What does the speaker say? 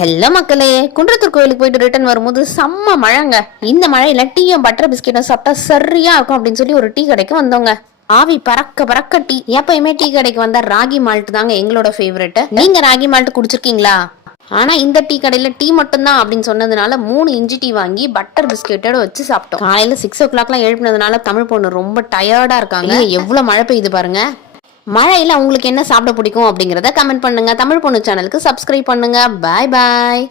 Hello மக்களே, குன்றத்தூர் கோயிலுக்கு போயிட்டு ரிட்டர்ன் வரும்போது செம்ம மழைங்க. இந்த மழையில டீயும் பட்டர் பிஸ்கெட்டும் சாப்பிட்டா சரியா இருக்கும் அப்படின்னு சொல்லி ஒரு டீ கடைக்கு வந்தோங்க. ஆவி பறக்க பறக்க டீ. எப்பயுமே டீ கடைக்கு வந்தா ராகி மால்ட் தாங்க எங்களோட ஃபேவரெட். நீங்க ராகி மால்ட் குடிச்சிருக்கீங்களா? ஆனா இந்த டீ கடையில டீ மட்டும் தான் அப்படின்னு சொன்னதுனால 3 இஞ்சி டீ வாங்கி பட்டர் பிஸ்கெட்டோட வச்சு சாப்பிட்டோம். காலையில 6 o'clock எழுப்பினதுனால தமிழ் பொண்ணு ரொம்ப டயர்டா இருக்காங்க. எவ்வளவு மழை பெய்யுது பாருங்க. மழையில உங்களுக்கு என்ன சாப்பிட பிடிக்கும் அப்படிங்கறத கமெண்ட் பண்ணுங்க. தமிழ் பொண்ணு சேனலுக்கு சப்ஸ்கிரைப் பண்ணுங்க. பாய் பாய்.